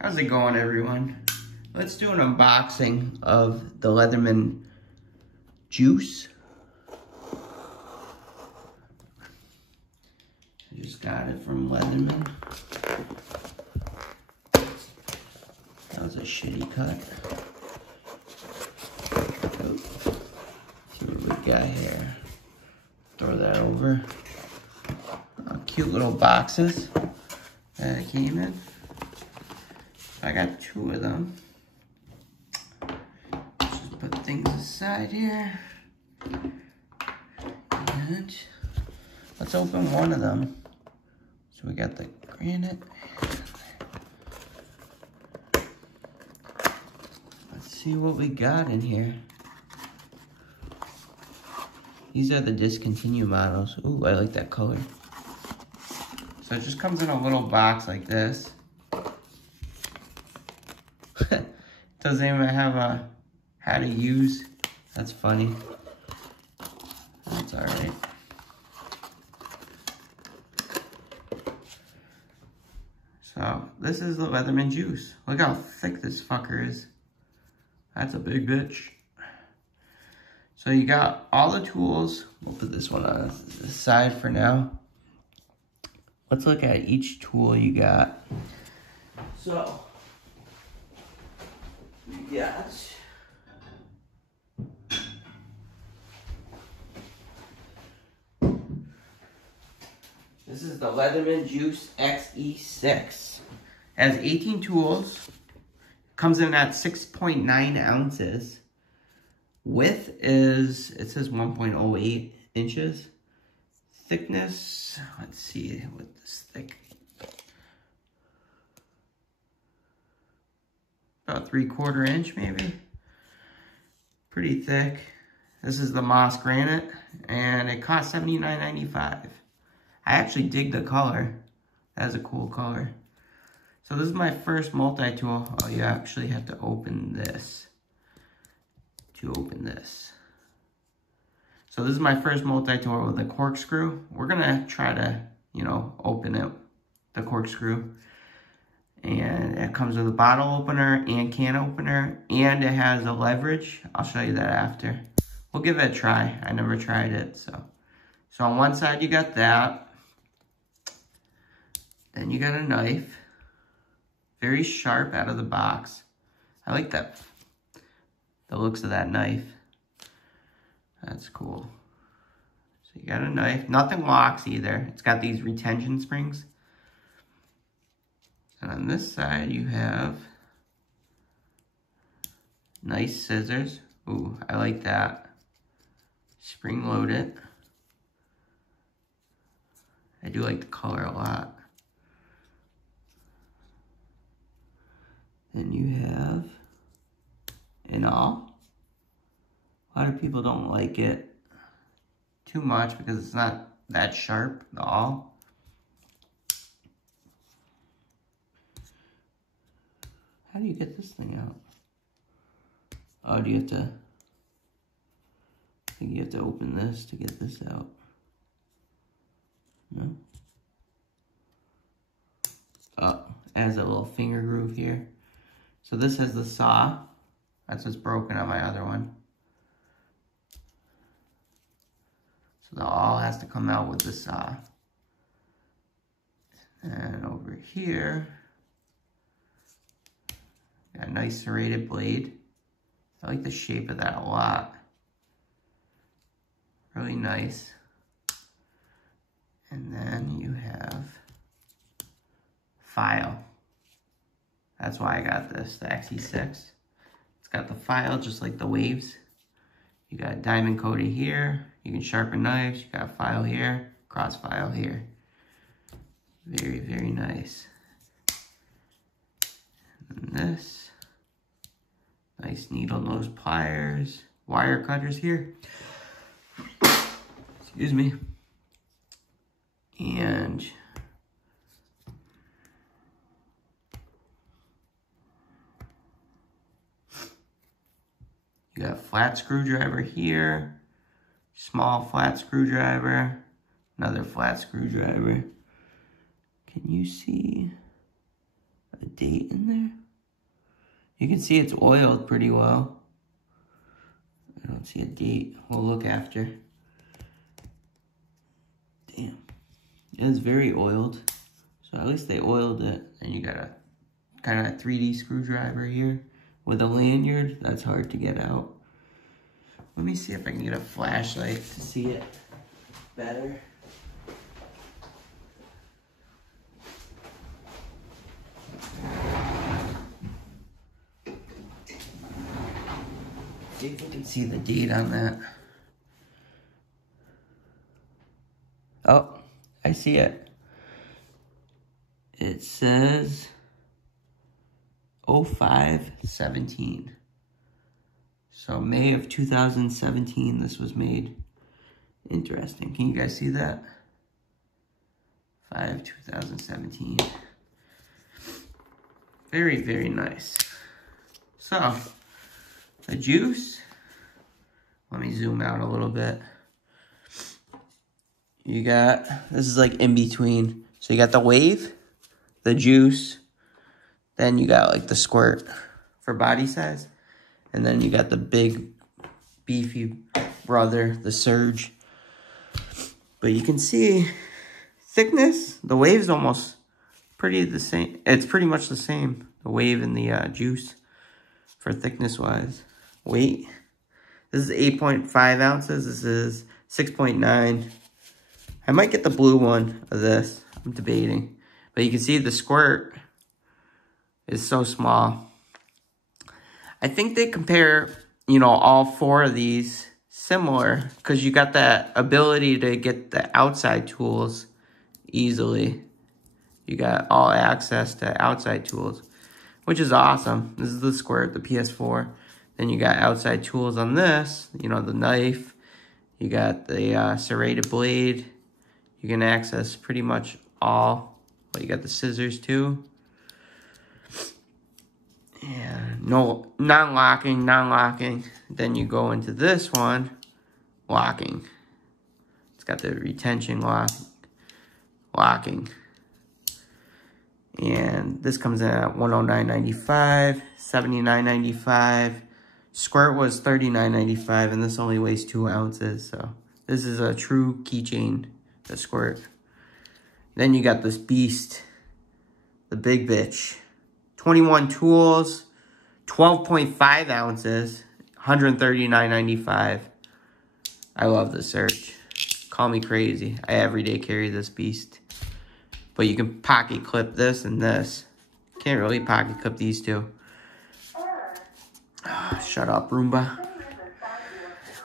How's it going, everyone? Let's do an unboxing of the Leatherman juice. I just got it from Leatherman. That was a shitty cut. See what we got here. Throw that over. Cute little boxes that it came in. I got 2 of them. Just put things aside here. And let's open one of them. So we got the granite. Let's see what we got in here. These are the discontinued models. Ooh, I like that color. So it just comes in a little box like this. Doesn't even have a how to use. That's funny. That's alright. So this is the Leatherman juice. Look how thick this fucker is. That's a big bitch. So you got all the tools. We'll put this one on the side for now. Let's look at each tool you got. So we got this is the Leatherman Juice XE6. Has 18 tools. Comes in at 6.9 ounces. Width is, it says 1.08 inches. Thickness, let's see what this thick. About 3/4 inch maybe. Pretty thick. This is the moss granite and it cost $79.95. I actually dig the color. That's a cool color. So this is my first multi-tool. Oh, you actually have to open this to open this. So this is my first multi-tool with a corkscrew. We're gonna try to, open it, the corkscrew. And it comes with a bottle opener and can opener, and it has a leverage. I'll show you that after. We'll give it a try. I never tried it, so. So on one side you got that. Then you got a knife. Very sharp out of the box. I like that, the looks of that knife. That's cool. So you got a knife. Nothing locks either. It's got these retention springs. And on this side you have nice scissors. Ooh, I like that. Spring loaded. I do like the color a lot. Then you have an awl. A lot of people don't like it too much because it's not that sharp, the awl. How do you get this thing out? Oh, do you have to, I think you have to open this to get this out. No? Oh, it has a little finger groove here. So this has the saw. That's what's broken on my other one. So the awl has to come out with the saw. And over here, got a nice serrated blade. I like the shape of that a lot. Really nice. And then you have file. That's why I got this, the XE6. It's got the file just like the waves. You got a diamond coated here. You can sharpen knives. You got a file here, cross file here. Very, very nice. And this, nice needle nose pliers, wire cutters here. Excuse me. And you got a flat screwdriver here, small flat screwdriver, another flat screwdriver. Can you see? a date in there. You can see it's oiled pretty well. I don't see a date. We'll look after. Damn. It is very oiled. So at least they oiled it. And you got a kind of a 3D screwdriver here with a lanyard. That's hard to get out. Let me see if I can get a flashlight to see it better. See if we can see the date on that. Oh, I see it. It says 05/17. So May of 2017 this was made. Interesting. Can you guys see that? 5/2017. Very, very nice. So, the juice. Let me zoom out a little bit. You got, this is like in between. So you got the wave, the juice, then you got like the squirt for body size. And then you got the big, beefy brother, the surge. But you can see thickness, the wave's almost pretty the same. It's pretty much the same, the wave and the juice for thickness wise. Weight, this is 8.5 ounces, this is 6.9. I might get the blue one of this, I'm debating. But you can see the squirt is so small. I think they compare, you know, all four of these similar because you got that ability to get the outside tools easily. You got all access to outside tools, which is awesome. This is the squirt, the PS4. Then you got outside tools on this, you know, the knife. You got the serrated blade. You can access pretty much all. But you got the scissors too. And no, non-locking. Then you go into this one, locking. It's got the retention locking. And this comes in at $109.95, $79.95. Squirt was $39.95, and this only weighs 2 ounces. So this is a true keychain, the squirt. Then you got this beast, the big bitch. 21 tools, 12.5 ounces, $139.95. I love this Surge. Call me crazy. I everyday carry this beast. But you can pocket clip this and this. Can't really pocket clip these two. Oh, shut up, Roomba.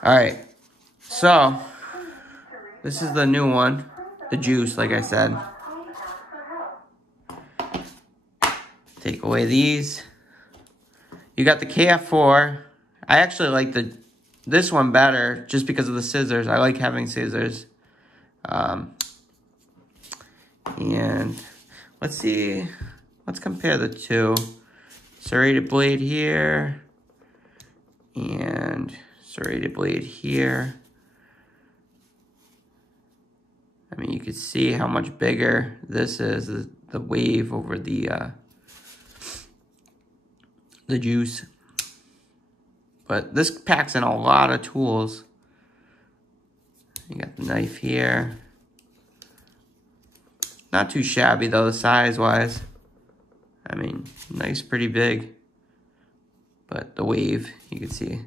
Alright, so this is the new one. The juice, like I said. Take away these. You got the KF4. I actually like this one better just because of the scissors. I like having scissors. And let's see. Let's compare the two. Serrated blade here. And serrated blade here. I mean, you can see how much bigger this is. The wave over the juice. But this packs in a lot of tools. You got the knife here. Not too shabby though, size-wise. I mean, knife's pretty big. But the wave, you can see,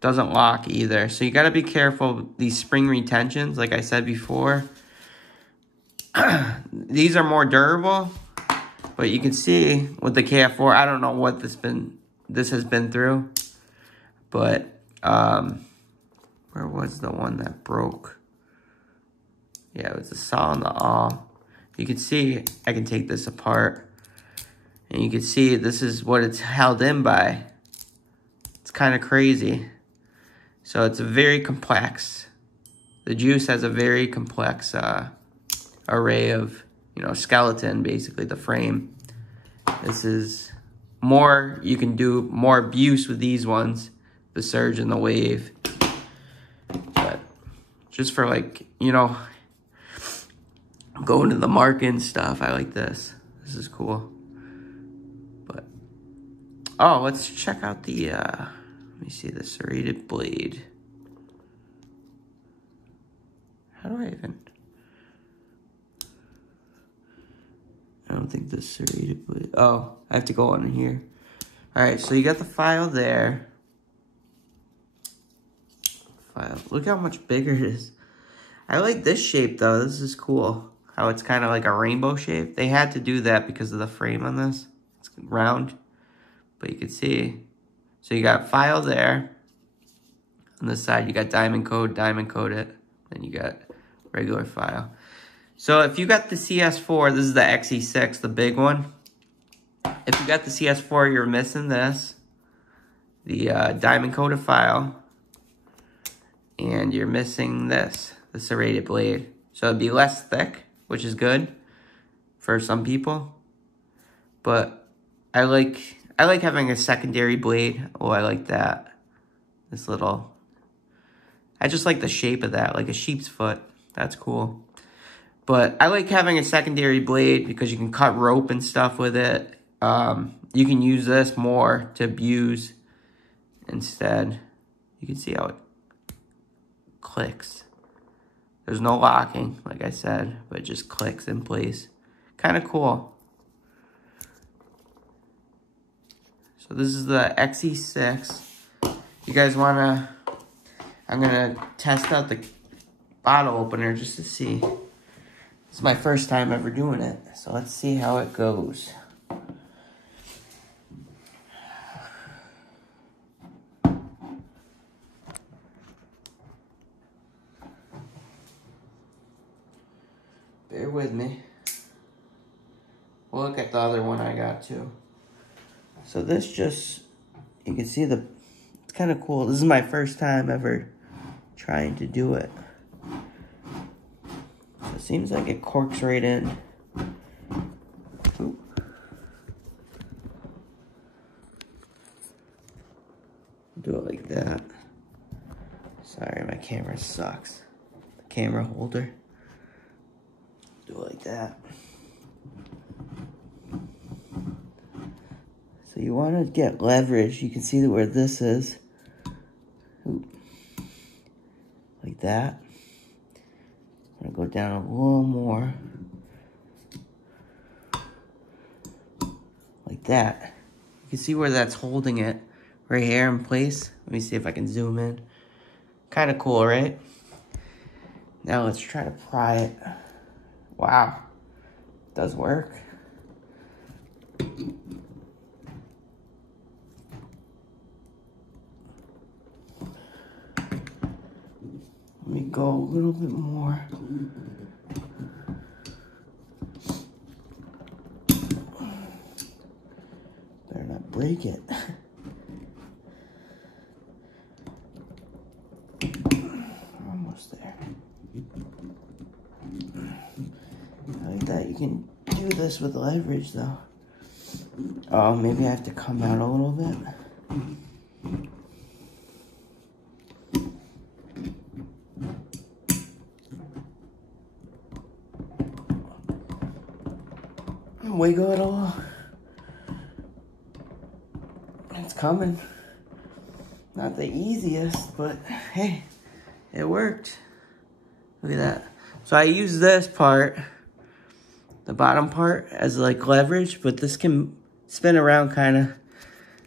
doesn't lock either. So you gotta be careful. These spring retentions, like I said before, these are more durable. But you can see with the KF4, I don't know what this has been through. But where was the one that broke? Yeah, it was the saw and the awl. You can see I can take this apart. And you can see this is what it's held in by. It's kind of crazy. So it's very complex. The juice has a very complex array of, you know, skeleton, basically, the frame. This is more, you can do more abuse with these ones, the Surge and the Wave. But just for, like, you know, going to the market and stuff, I like this. This is cool. Oh, let's check out the, let me see, the serrated blade. How do I even? I don't think the serrated blade. Oh, I have to go on here. All right, so you got the file there. File. Look how much bigger it is. I like this shape though. This is cool. How it's kind of like a rainbow shape. They had to do that because of the frame on this. It's round, but you can see. So you got file there. On this side, you got diamond coat it. Then you got regular file. So if you got the CS4, this is the XE6, the big one. If you got the CS4, you're missing this. The diamond coated file. And you're missing this, the serrated blade. So it'd be less thick, which is good for some people. But I like having a secondary blade. Oh, I like that. This little, I just like the shape of that, like a sheep's foot. That's cool. But I like having a secondary blade because you can cut rope and stuff with it. You can use this more to abuse instead. You can see how it clicks. There's no locking, like I said, but it just clicks in place. Kind of cool. So this is the XE6. You guys wanna, I'm gonna test out the bottle opener just to see. It's my first time ever doing it, so let's see how it goes. Bear with me. We'll look at the other one I got too. So this just, you can see it's kind of cool. This is my first time ever trying to do it. So it seems like it corks right in. Ooh. Do it like that. Sorry, my camera sucks. The camera holder. Do it like that. So you want to get leverage. You can see where this is. Ooh. Like that. I'm going to go down a little more. Like that. You can see where that's holding it. Right here in place. Let me see if I can zoom in. Kind of cool, right? Now let's try to pry it. Wow, does work. Let me go a little bit more. Better not break it. Almost there. Like that, you can do this with leverage though. Oh, maybe I have to come out a little bit. Wiggle it all. It's coming. Not the easiest, but hey, it worked. Look at that. So I use this part, the bottom part, as like leverage, but this can spin around kind of.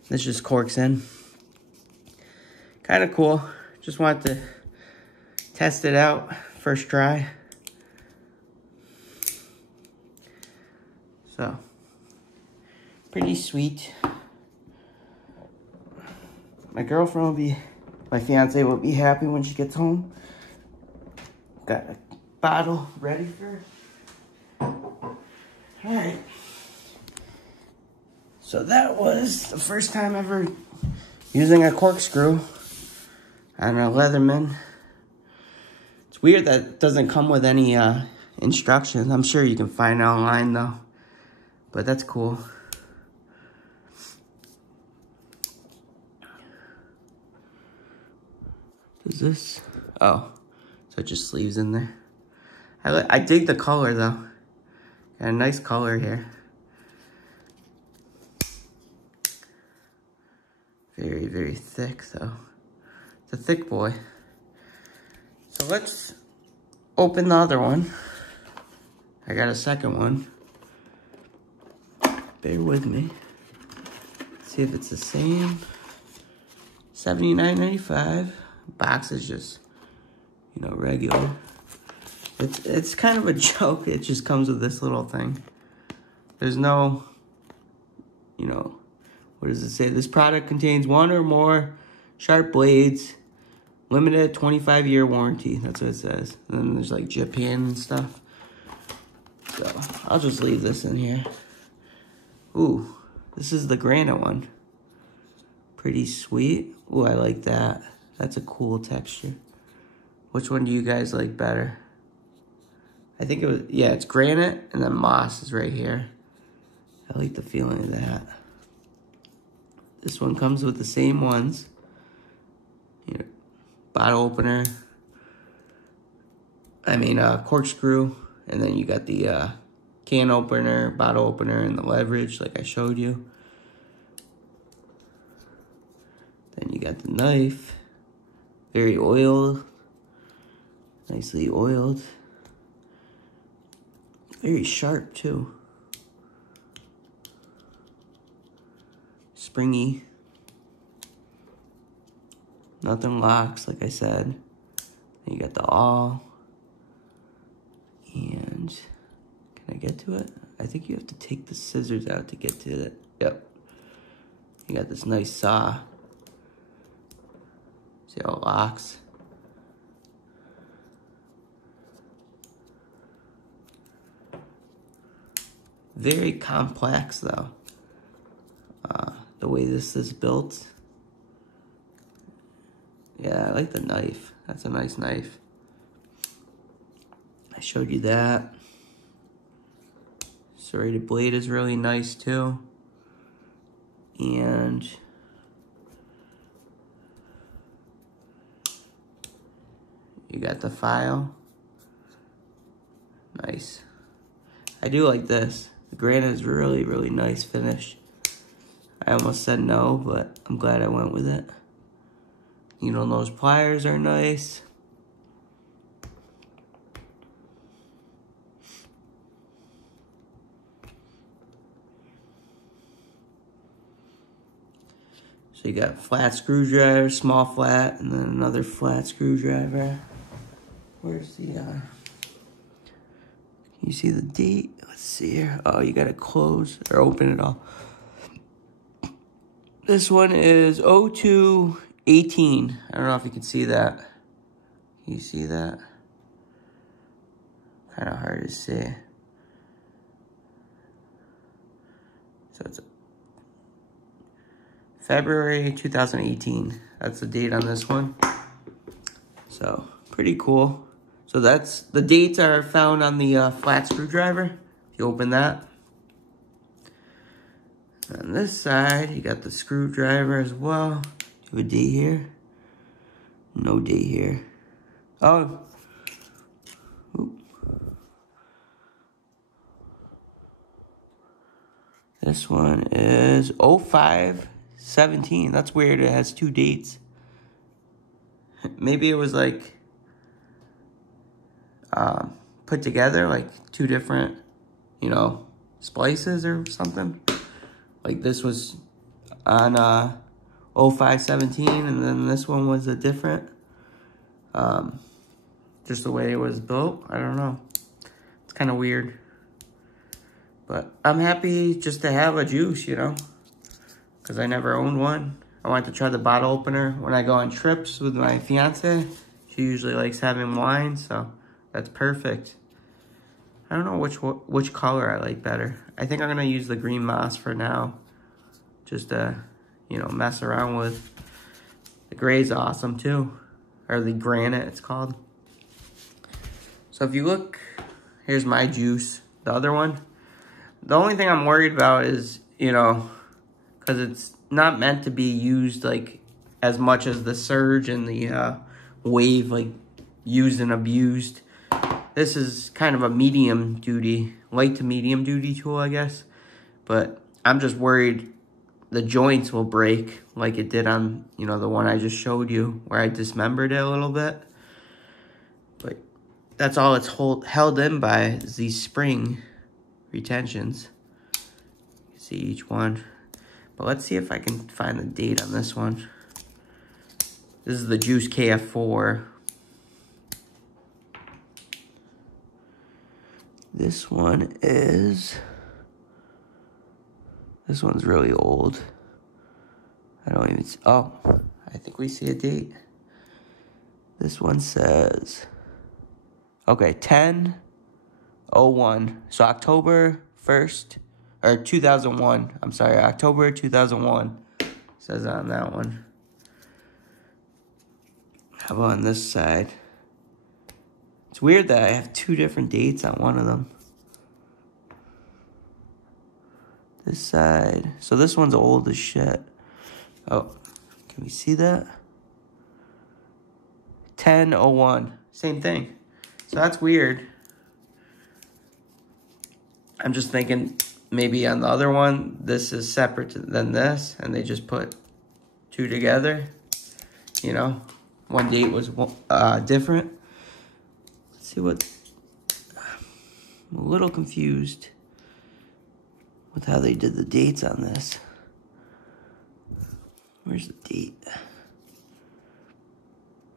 This just corks in. Kind of cool. Just wanted to test it out first try. So, pretty sweet. My girlfriend will be, my fiance will be happy when she gets home. Got a bottle ready for her. Alright. So that was the first time ever using a corkscrew on a Leatherman. It's weird that it doesn't come with any instructions. I'm sure you can find it online though. But that's cool. Does this? Oh, so it just sleeves in there. I dig the color though. Got a nice color here. Very, very thick though. It's a thick boy. So let's open the other one. I got a second one. Bear with me. See if it's the same. $79.95. Box is just, you know, regular. It's kind of a joke. It just comes with this little thing. There's no, you know, what does it say? This product contains one or more sharp blades. Limited 25-year warranty. That's what it says. And then there's like Japan and stuff. So I'll just leave this in here. Ooh, this is the granite one. Pretty sweet. Ooh, I like that. That's a cool texture. Which one do you guys like better? I think it was, yeah, it's granite and then moss is right here. I like the feeling of that. This one comes with the same ones. Here, bottle opener. Corkscrew. And then you got the can opener, bottle opener, and the leverage like I showed you. Then you got the knife. Very oiled. Nicely oiled. Very sharp too. Springy. Nothing locks, like I said. Then you got the awl. And can I get to it? I think you have to take the scissors out to get to it. Yep. You got this nice saw. See how it locks? Very complex though. The way this is built. Yeah, I like the knife. That's a nice knife. I showed you that. Serrated blade is really nice too. And you got the file. Nice. I do like this. The granite is really, really nice finish. I almost said no, but I'm glad I went with it. You know, those pliers are nice. So you got flat screwdriver, small flat, and then another flat screwdriver. Where's the, can you see the date? Let's see here. Oh, you gotta close or open it all. This one is 02/18. I don't know if you can see that. Can you see that? Kind of hard to see. So it's February 2018. That's the date on this one. So pretty cool. So that's the dates are found on the flat screwdriver. If you open that. On this side, you got the screwdriver as well. Do you have a date here? No date here. Oh. Oop. This one is 05/17. That's weird. It has two dates. Maybe it was like put together, like two different, you know, splices or something. Like this was on 05/17, and then this one was a different. Just the way it was built. I don't know. It's kind of weird. But I'm happy just to have a juice, you know, because I never owned one. I wanted to try the bottle opener when I go on trips with my fiance. She usually likes having wine, so that's perfect. I don't know which color I like better. I think I'm gonna use the green moss for now, just to, you know, mess around with. The gray's awesome too, or the granite it's called. So if you look, here's my juice, the other one. The only thing I'm worried about is, you know, because it's not meant to be used like as much as the Surge and the Wave, like used and abused. This is kind of a medium duty, light to medium duty tool, I guess. But I'm just worried the joints will break like it did on, you know, the one I just showed you where I dismembered it a little bit. But that's all it's held in by is these spring retentions. You can see each one. But let's see if I can find the date on this one. This is the Juice KF4. This one's really old. I don't even see, oh, I think we see a date. This one says, okay, 10/01. So October 1st, or 2001. I'm sorry, October 2001. Says on that one. How about on this side? It's weird that I have two different dates on one of them. This side. So this one's old as shit. Oh, can we see that? 10/01. Same thing. So that's weird. I'm just thinking maybe on the other one, this is separate than this, and they just put two together. You know, one date was different. Let's see what... I'm a little confused with how they did the dates on this. Where's the date?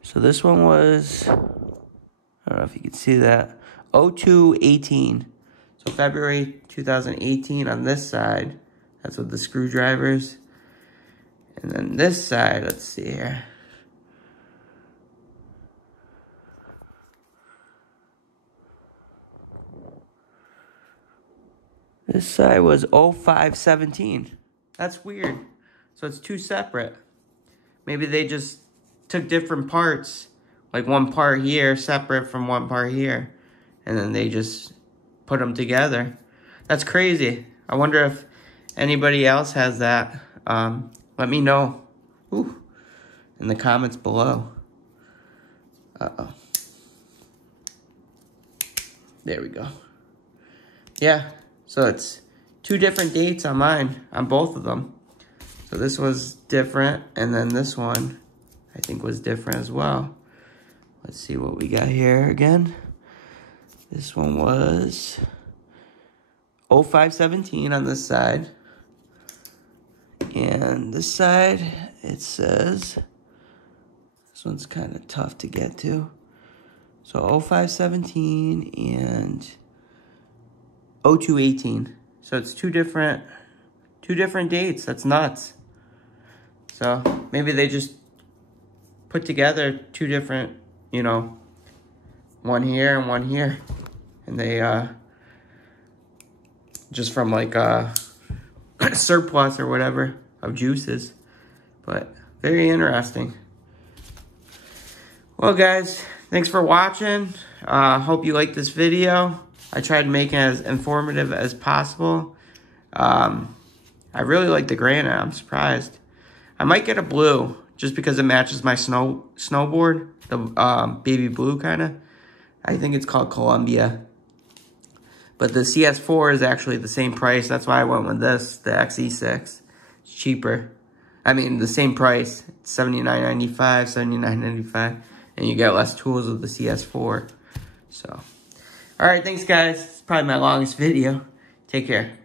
So this one was, I don't know if you can see that, 02/18. So February 2018 on this side. That's with the screwdrivers. And then this side, let's see here. This side was 05/17. That's weird. So it's two separate. Maybe they just took different parts. Like one part here separate from one part here. And then they just put them together. That's crazy. I wonder if anybody else has that. Let me know. Ooh, in the comments below. Uh-oh. There we go. Yeah. So it's two different dates on mine, on both of them. So this was different, and then this one, I think, was different as well. Let's see what we got here again. This one was 05/17 on this side. And this side, it says, this one's kind of tough to get to. So 05/17 and 02/18. So it's two different dates. That's nuts. So maybe they just put together two different, you know, one here and one here. And they just from like surplus or whatever of juices. But very interesting. Well, guys, thanks for watching. Hope you liked this video. I tried to make it as informative as possible. I really like the granite. I'm surprised. I might get a blue just because it matches my snowboard. The baby blue kind of. I think it's called Columbia. But the CS4 is actually the same price. That's why I went with this, the XE6. It's cheaper. I mean, the same price. It's $79.95, $79.95. And you get less tools with the CS4. So, alright, thanks guys. It's probably my longest video. Take care.